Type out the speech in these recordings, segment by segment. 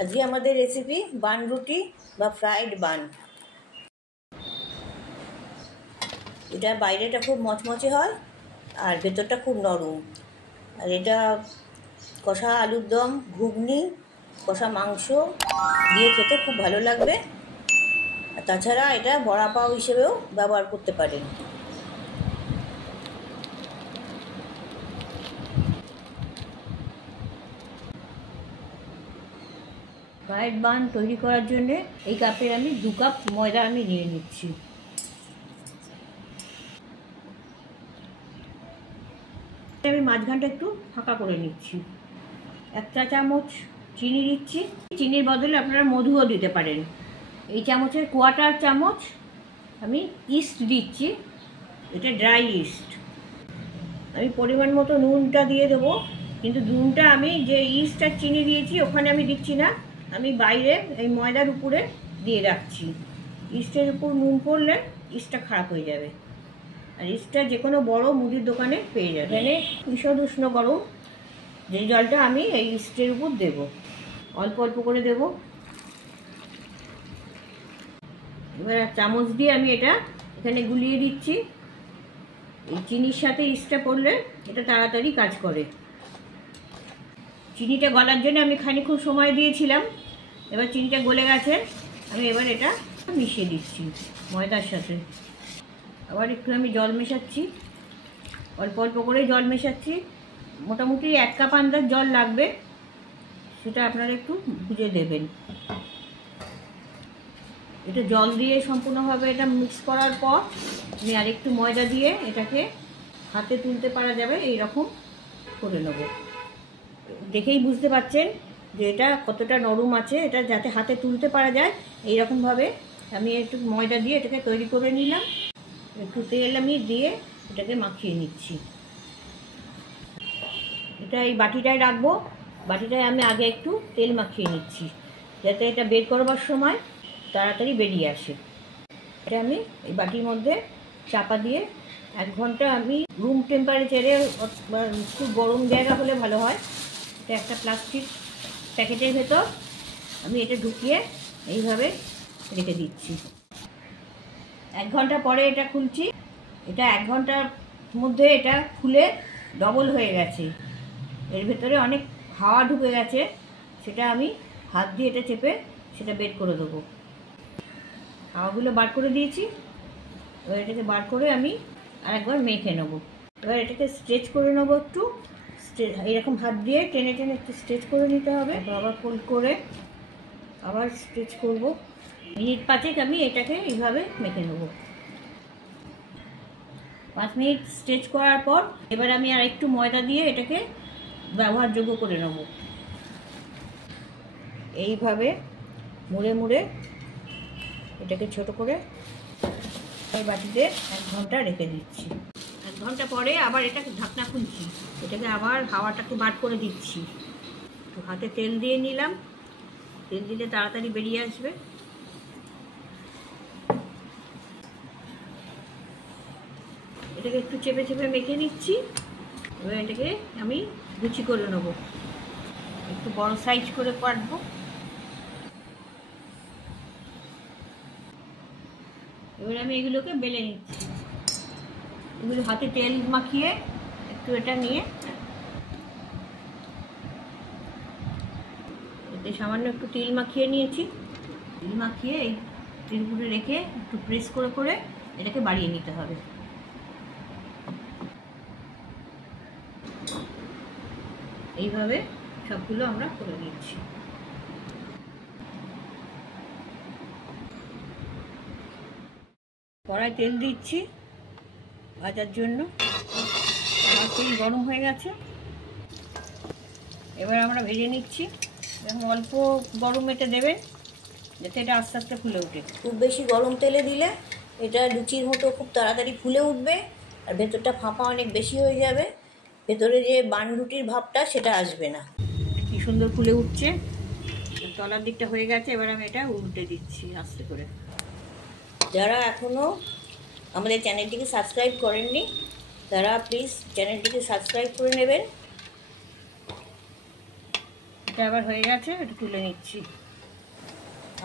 আজকে আমাদের রেসিপি বান রুটি বা ফ্রাইড বান। এটা বাইরেটা খুব মচমচে হয় আর ভেতরটা খুব নরম। আর এটা কষা আলুর দম, ঘুগনি, কষা মাংস দিয়ে খেতে খুব ভালো লাগবে। আর তাছাড়া এটা বড়া পাও হিসেবেও ব্যবহার করতে পারেন। ফ্রাইড বান তৈরি করার জন্যে এই কাপের আমি 2 কাপ ময়দা আমি নিয়ে নিচ্ছি। আমি মাঝখানটা একটু ফাঁকা করে নিচ্ছি। 1 চা চামচ চিনি দিচ্ছি। চিনির বদলে আপনারা মধুও দিতে পারেন। এই চামচের 1/4 চামচ আমি ইস্ট দিচ্ছি, এটা ড্রাই ইস্ট। আমি পরিমাণ মতো নুনটা দিয়ে দেবো, কিন্তু নুনটা আমি যে ইস্ট আর চিনি দিয়েছি ওখানে আমি দিচ্ছি না, আমি বাইরে এই ময়দার উপরে দিয়ে রাখছি। ইস্টের উপর নুন পড়লে ইস্টটা খারাপ হয়ে যাবে। আর ইস্টটা যে কোনো বড় মুদির দোকানে পেয়ে যাবে। এখানে ঈষৎ উষ্ণ গরম যে জলটা আমি এই ইস্টের উপর দেবো, অল্প অল্প করে দেবো। এবার চামচ দিয়ে আমি এটা এখানে গুলিয়ে দিচ্ছি। এই চিনির সাথে ইস্টটা পড়লে এটা তাড়াতাড়ি কাজ করে। চিনিটা গলার জন্য আমি খানিকক্ষণ সময় দিয়েছিলাম। এবার চিনিটা গলে গেছে, আমি এবার এটা মিশিয়ে দিচ্ছি ময়দার সাথে। আবার একটু আমি জল মেশাচ্ছি, অল্প অল্প করে জল মেশাচ্ছি। মোটামুটি 1 কাপ আন্দাজ জল লাগবে, সেটা আপনারা একটু বুঝে দেবেন। এটা জল দিয়ে সম্পূর্ণভাবে এটা মিক্স করার পর আমি আরেকটু ময়দা দিয়ে এটাকে হাতে তুলতে পারা যাবে এই রকম করে নেব। দেখেই বুঝতে পারছেন যে এটা কতটা নরম আছে। এটা যাতে হাতে তুলতে পারা যায় এই রকমভাবে আমি একটু ময়দা দিয়ে এটাকে তৈরি করে নিলাম। একটু তেল আমি দিয়ে এটাকে মাখিয়ে নিচ্ছি। এটা এই বাটিটায় রাখবো। বাটিটায় আমি আগে একটু তেল মাখিয়ে নিচ্ছি, যাতে এটা বের করবার সময় তাড়াতাড়ি বেরিয়ে আসে। এটা আমি এই বাটির মধ্যে চাপা দিয়ে 1 ঘন্টা আমি রুম টেম্পারেচারে, খুব গরম জায়গা হলে ভালো হয়, এটা একটা প্লাস্টিক প্যাকেটের ভেতর আমি এটা ঢুকিয়ে এইভাবে রেখে দিচ্ছি। 1 ঘন্টা পরে এটা খুলছি। এটা 1 ঘন্টার মধ্যে এটা খুলে ডবল হয়ে গেছে। এর ভেতরে অনেক হাওয়া ঢুকে গেছে, সেটা আমি হাত দিয়ে এটা চেপে সেটা বের করে দেবো। হাওয়াগুলো বার করে দিয়েছি। এবার এটাকে বার করে আমি আরেকবার মেখে নেবো। এবার এটাকে স্ট্রেচ করে নেবো একটু। এরকম হাত দিয়ে টেনে টেনে একটু স্ট্রেচ করে নিতে হবে। আবার ফোল্ড করে আবার স্ট্রেচ করব। মিনিট 5 আমি এটাকে এইভাবে মেখে নেব। 5 মিনিট স্ট্রেচ করার পর এবার আমি আর একটু ময়দা দিয়ে এটাকে ব্যবহারযোগ্য করে নেব। এইভাবে মুড়ে মুড়ে এটাকে ছোট করে এই বাটিতে 1 ঘন্টা রেখে দিচ্ছি। 1 ঘন্টা পরে আবার এটাকে ঢাকনা খুলছি। এটাকে আবার হাওয়াটাকে বার করে দিচ্ছি। একটু হাতে তেল দিয়ে নিলাম, তেল দিলে তাড়াতাড়ি বেরিয়ে আসবে। এটাকে একটু চেপে চেপে মেখে নিচ্ছি। এবার এটাকে আমি লুচি করে নেব, একটু বড় সাইজ করে কাটবো। এবার আমি এগুলোকে বেলে নিচ্ছি। এগুলো হাতে তেল মাখিয়ে একটু এটা নিয়ে এতে সামান্য একটু তেল মাখিয়ে নিয়েছি। তেল মাখিয়ে এই তেলগুলো রেখে একটু প্রেস করে করে এটাকে বাড়িয়ে নিতে হবে। এইভাবে সবগুলো আমরা করে নিচ্ছি। কড়াই তেল দিচ্ছি ভাজার জন্য। আমার তেল গরম হয়ে গেছে, এবার আমরা ভেজে নিচ্ছি। এবং অল্প গরম এটা দেবেন, যাতে এটা আস্তে আস্তে ফুলে ওঠে। খুব বেশি গরম তেলে দিলে এটা লুচির মতো খুব তাড়াতাড়ি ফুলে উঠবে, আর ভেতরটা ফাঁপা অনেক বেশি হয়ে যাবে। ভেতরে যে বান রুটির ভাবটা সেটা আসবে না। কি সুন্দর ফুলে উঠছে, তলার দিকটা হয়ে গেছে। এবার আমি এটা উল্টে দিচ্ছি আস্তে করে। যারা এখনও আমাদের চ্যানেলটিকে সাবস্ক্রাইব করেননি তারা প্লিজ চ্যানেলটিকে সাবস্ক্রাইব করে নেবেন। এটা আবার হয়ে গেছে, একটু তুলে নিচ্ছি।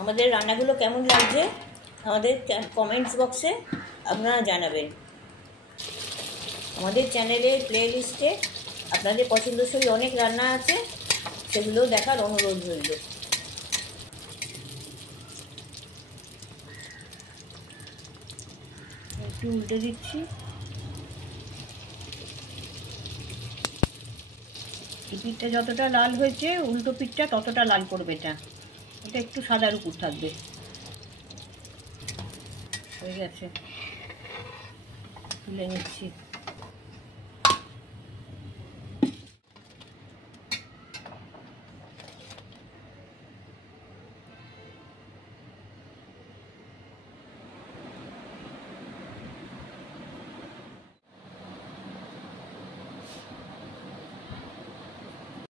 আমাদের রান্নাগুলো কেমন লাগছে আমাদের কমেন্টস বক্সে আপনারা জানাবেন। আমাদের চ্যানেলের প্লে লিস্টে আপনাদের পছন্দসই অনেক রান্না আছে, সেগুলো দেখার অনুরোধ রইল। একটু উল্টে দিচ্ছি। এই পিঠটা যতটা লাল হয়েছে উল্টো পিঠটা ততটা লাল করবে। এটা একটু সাদার উপর থাকবে। হয়ে গেছে, তুলে নিচ্ছি।